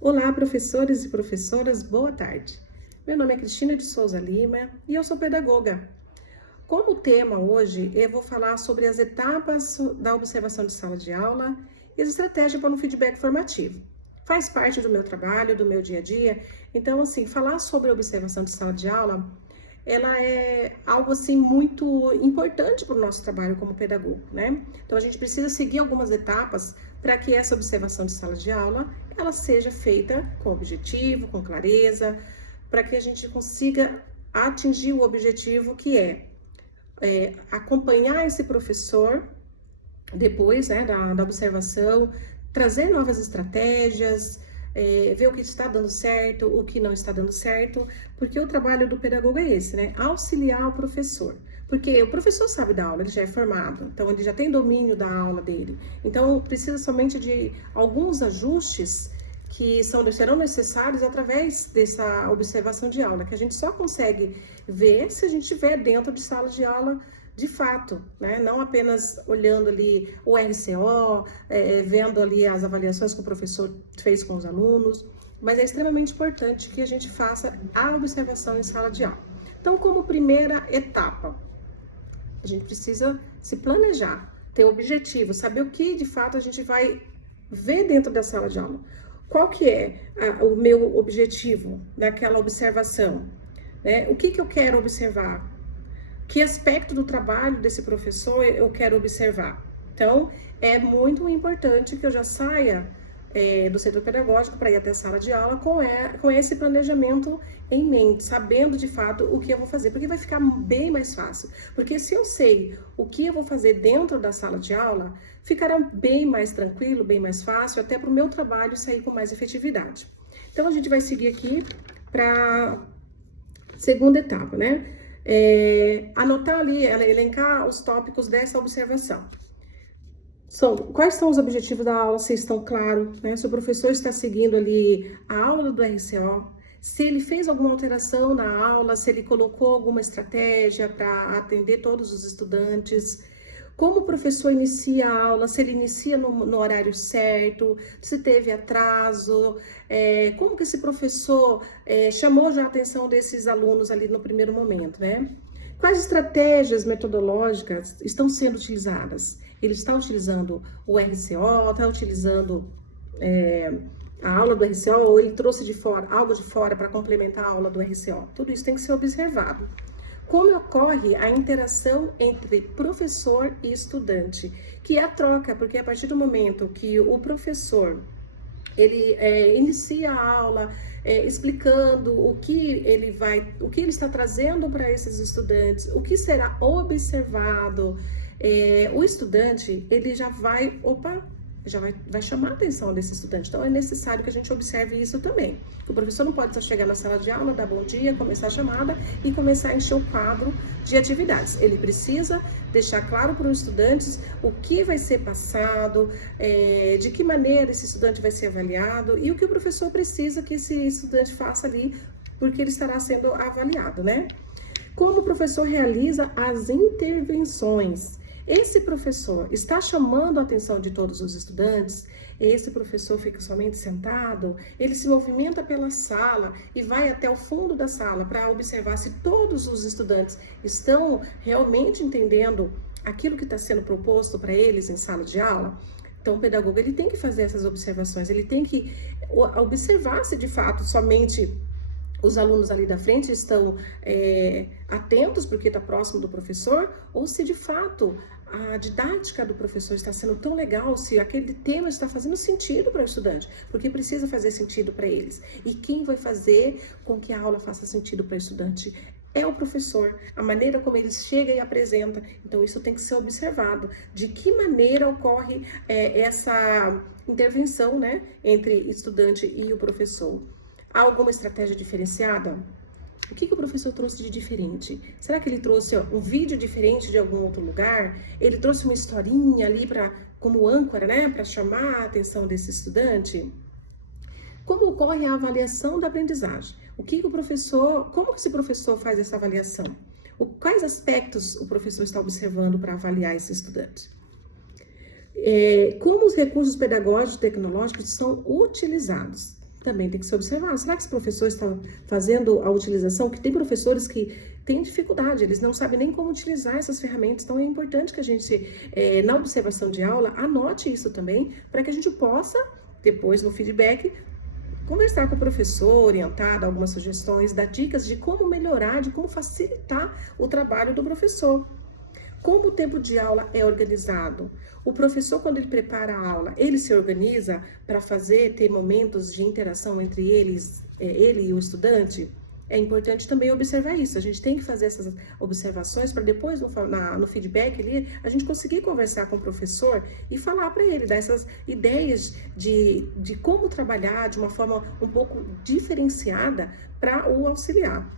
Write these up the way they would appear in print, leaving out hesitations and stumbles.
Olá, professores e professoras, boa tarde. Meu nome é Cristina de Souza Lima e eu sou pedagoga. Como tema hoje, eu vou falar sobre as etapas da observação de sala de aula e as estratégias para um feedback formativo. Faz parte do meu trabalho, do meu dia a dia, então, assim, falar sobre a observação de sala de aula, ela é algo, assim, muito importante para o nosso trabalho como pedagogo, né? Então, a gente precisa seguir algumas etapas para que essa observação de sala de aula, ela seja feita com objetivo, com clareza, para que a gente consiga atingir o objetivo que é acompanhar esse professor depois, né, da observação, trazer novas estratégias, ver o que está dando certo, o que não está dando certo, porque o trabalho do pedagogo é esse, né? Auxiliar o professor. Porque o professor sabe da aula, ele já é formado, então ele já tem domínio da aula dele. Então precisa somente de alguns ajustes que serão necessários através dessa observação de aula, que a gente só consegue ver se a gente estiver dentro de sala de aula de fato, né? Não apenas olhando ali o RCO, vendo ali as avaliações que o professor fez com os alunos, mas é extremamente importante que a gente faça a observação em sala de aula. Então, como primeira etapa, a gente precisa se planejar, ter objetivo, saber o que de fato a gente vai ver dentro da sala de aula. Qual que é o meu objetivo naquela observação? Né? O que eu quero observar? Que aspecto do trabalho desse professor eu quero observar? Então, é muito importante que eu já saia do centro pedagógico para ir até a sala de aula com esse planejamento em mente, sabendo de fato o que eu vou fazer, porque vai ficar bem mais fácil. Porque se eu sei o que eu vou fazer dentro da sala de aula, ficará bem mais tranquilo, bem mais fácil, até para o meu trabalho sair com mais efetividade. Então, a gente vai seguir aqui para a segunda etapa, né? Anotar ali, elencar os tópicos dessa observação. Quais são os objetivos da aula, se estão claros, né? Se o professor está seguindo ali a aula do RCO, se ele fez alguma alteração na aula, se ele colocou alguma estratégia para atender todos os estudantes, como o professor inicia a aula, se ele inicia no horário certo, se teve atraso, como que esse professor chamou já a atenção desses alunos ali no primeiro momento, né? Quais estratégias metodológicas estão sendo utilizadas? Ele está utilizando o RCO, está utilizando a aula do RCO, ou ele trouxe algo de fora para complementar a aula do RCO? Tudo isso tem que ser observado. Como ocorre a interação entre professor e estudante, que é a troca, porque a partir do momento que o professor ele inicia a aula explicando o que ele está trazendo para esses estudantes, o que será observado, o estudante ele já vai chamar a atenção desse estudante. Então é necessário que a gente observe isso também. O professor não pode só chegar na sala de aula, dar bom dia, começar a chamada e começar a encher o quadro de atividades. Ele precisa deixar claro para os estudantes o que vai ser passado, de que maneira esse estudante vai ser avaliado e o que o professor precisa que esse estudante faça ali, porque ele estará sendo avaliado, né? Como o professor realiza as intervenções? Esse professor está chamando a atenção de todos os estudantes? Esse professor fica somente sentado? Ele se movimenta pela sala e vai até o fundo da sala para observar se todos os estudantes estão realmente entendendo aquilo que está sendo proposto para eles em sala de aula? Então, o pedagogo ele tem que fazer essas observações, ele tem que observar se de fato somente os alunos ali da frente estão atentos porque está próximo do professor, ou se de fato a didática do professor está sendo tão legal, se aquele tema está fazendo sentido para o estudante, porque precisa fazer sentido para eles. E quem vai fazer com que a aula faça sentido para o estudante é o professor, a maneira como ele chega e apresenta. Então isso tem que ser observado. De que maneira ocorre essa intervenção, né, entre estudante e o professor? Há alguma estratégia diferenciada? O que o professor trouxe de diferente? Será que ele trouxe um vídeo diferente de algum outro lugar? Ele trouxe uma historinha ali como âncora, né, para chamar a atenção desse estudante? Como ocorre a avaliação da aprendizagem? Como que esse professor faz essa avaliação? Quais aspectos o professor está observando para avaliar esse estudante? Como os recursos pedagógicos e tecnológicos são utilizados? também tem que ser observado. Será que esse professor está fazendo a utilização? Que tem professores que têm dificuldade, eles não sabem nem como utilizar essas ferramentas. Então é importante que a gente, na observação de aula, anote isso também, para que a gente possa, depois no feedback, conversar com o professor, orientar, dar algumas sugestões, dar dicas de como melhorar, de como facilitar o trabalho do professor. Como o tempo de aula é organizado? O professor, quando ele prepara a aula, ele se organiza para ter momentos de interação entre ele e o estudante? É importante também observar isso. A gente tem que fazer essas observações para depois, no feedback ali, a gente conseguir conversar com o professor e falar para ele, dar essas ideias de como trabalhar de uma forma um pouco diferenciada para o auxiliar.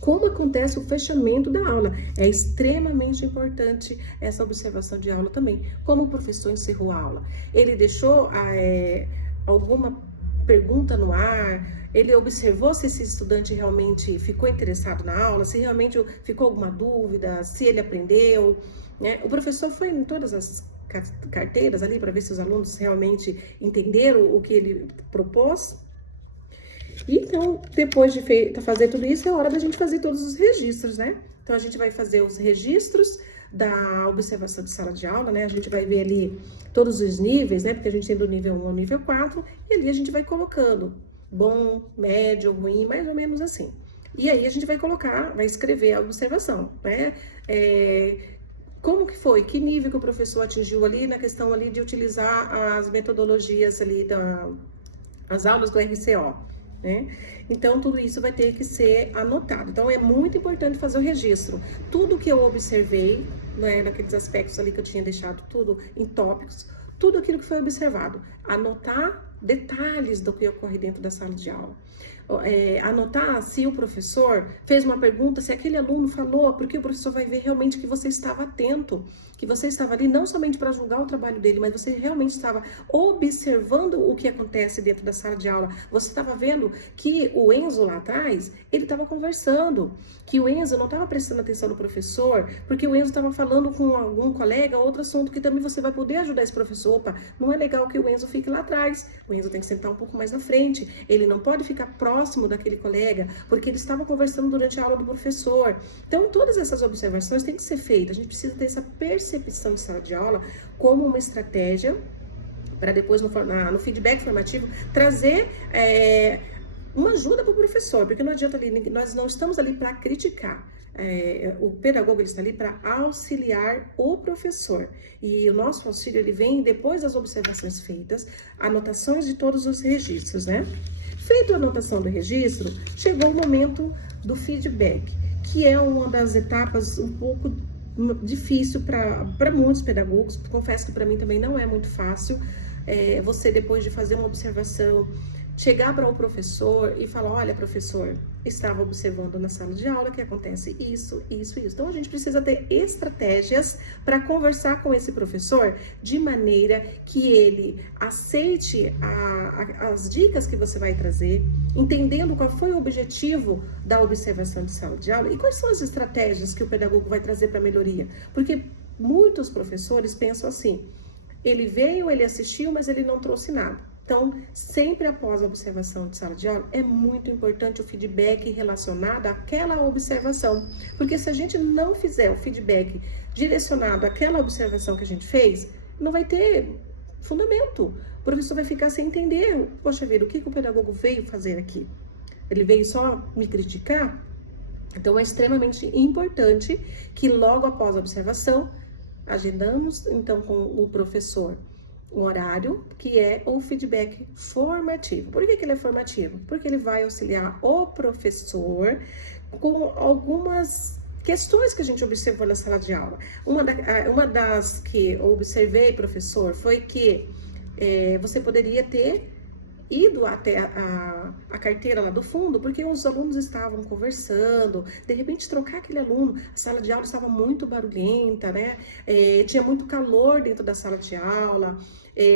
Como acontece o fechamento da aula? É extremamente importante essa observação de aula também. Como o professor encerrou a aula? Ele deixou alguma pergunta no ar? Ele observou se esse estudante realmente ficou interessado na aula? Se realmente ficou alguma dúvida? Se ele aprendeu? Né? O professor foi em todas as carteiras ali para ver se os alunos realmente entenderam o que ele propôs? Então, depois de fazer tudo isso, é hora da gente fazer todos os registros, né? Então, a gente vai fazer os registros da observação de sala de aula, né? A gente vai ver ali todos os níveis, né? Porque a gente tem do nível 1 ao nível 4, e ali a gente vai colocando bom, médio, ruim, mais ou menos assim. E aí a gente vai escrever a observação, né? Como que foi? Que nível que o professor atingiu ali na questão ali de utilizar as metodologias ali as aulas do RCO. Né? Então, tudo isso vai ter que ser anotado. Então, é muito importante fazer o registro. Tudo que eu observei, né, naqueles aspectos ali que eu tinha deixado tudo em tópicos, tudo aquilo que foi observado. Anotar detalhes do que ocorre dentro da sala de aula. Anotar se o professor fez uma pergunta, se aquele aluno falou, porque o professor vai ver realmente que você estava atento, que você estava ali não somente para julgar o trabalho dele, mas você realmente estava observando o que acontece dentro da sala de aula. Você estava vendo que o Enzo lá atrás, ele estava conversando, que o Enzo não estava prestando atenção no professor, porque o Enzo estava falando com algum colega, outro assunto que também você vai poder ajudar esse professor. Opa, não é legal que o Enzo fique lá atrás, o Enzo tem que sentar um pouco mais na frente, ele não pode ficar próximo daquele colega, porque ele estava conversando durante a aula do professor. Então, todas essas observações têm que ser feitas. A gente precisa ter essa percepção de sala de aula como uma estratégia para depois, no feedback formativo, trazer uma ajuda para o professor, porque não adianta ali, nós não estamos ali para criticar. O pedagogo ele está ali para auxiliar o professor, e o nosso auxílio ele vem depois das observações feitas, anotações de todos os registros, né? Feita a anotação do registro, chegou o momento do feedback, que é uma das etapas um pouco difícil para muitos pedagogos. Confesso que para mim também não é muito fácil. Você, depois de fazer uma observação, chegar para o professor e falar: olha, professor, estava observando na sala de aula que acontece isso, isso, isso. Então, a gente precisa ter estratégias para conversar com esse professor de maneira que ele aceite as dicas que você vai trazer, entendendo qual foi o objetivo da observação de sala de aula e quais são as estratégias que o pedagogo vai trazer para melhoria. Porque muitos professores pensam assim: ele veio, ele assistiu, mas ele não trouxe nada. Então, sempre após a observação de sala de aula, é muito importante o feedback relacionado àquela observação. Porque se a gente não fizer o feedback direcionado àquela observação que a gente fez, não vai ter fundamento. O professor vai ficar sem entender: poxa vida, o que o pedagogo veio fazer aqui? Ele veio só me criticar? Então, é extremamente importante que logo após a observação, agendamos então com o professor um horário que é o feedback formativo. Por que ele é formativo? Porque ele vai auxiliar o professor com algumas questões que a gente observou na sala de aula. Uma das que eu observei, professor, foi que você poderia ter ido até a carteira lá do fundo, porque os alunos estavam conversando, de repente trocar aquele aluno, a sala de aula estava muito barulhenta, né? Tinha muito calor dentro da sala de aula,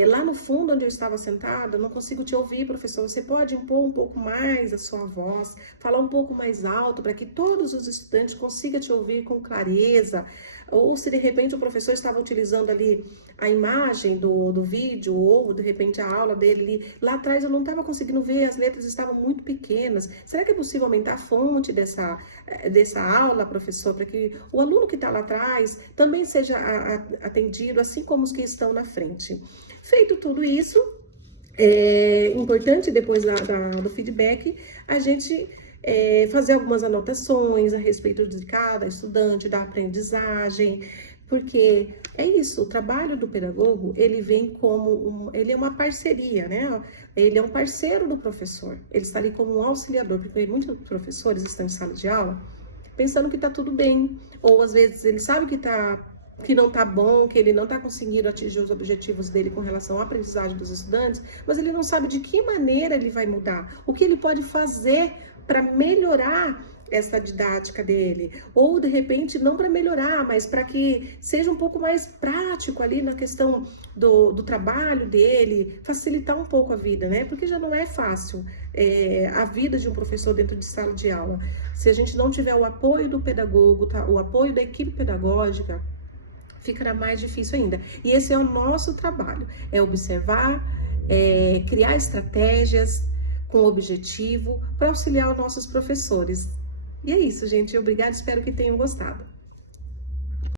Lá no fundo, onde eu estava sentada, não consigo te ouvir, professor. Você pode impor um pouco mais a sua voz, falar um pouco mais alto, para que todos os estudantes consigam te ouvir com clareza. Ou se de repente o professor estava utilizando ali a imagem do vídeo, ou de repente a aula dele, lá atrás eu não estava conseguindo ver, as letras estavam muito pequenas. Será que é possível aumentar a fonte dessa aula, professor, para que o aluno que está lá atrás também seja atendido, assim como os que estão na frente? Feito tudo isso, é importante depois do feedback, a gente fazer algumas anotações a respeito de cada estudante, da aprendizagem, porque é isso, o trabalho do pedagogo, ele vem como ele é uma parceria, né? Ele é um parceiro do professor, ele está ali como um auxiliador, porque muitos professores estão em sala de aula pensando que está tudo bem, ou às vezes ele sabe que não tá bom, que ele não está conseguindo atingir os objetivos dele com relação à aprendizagem dos estudantes, mas ele não sabe de que maneira ele vai mudar, o que ele pode fazer para melhorar essa didática dele, ou de repente não para melhorar, mas para que seja um pouco mais prático ali na questão do trabalho dele, facilitar um pouco a vida, né? Porque já não é fácil a vida de um professor dentro de sala de aula. Se a gente não tiver o apoio do pedagogo, o apoio da equipe pedagógica, ficará mais difícil ainda. E esse é o nosso trabalho, é observar, criar estratégias com objetivo para auxiliar os nossos professores. E é isso, gente. Obrigada, espero que tenham gostado.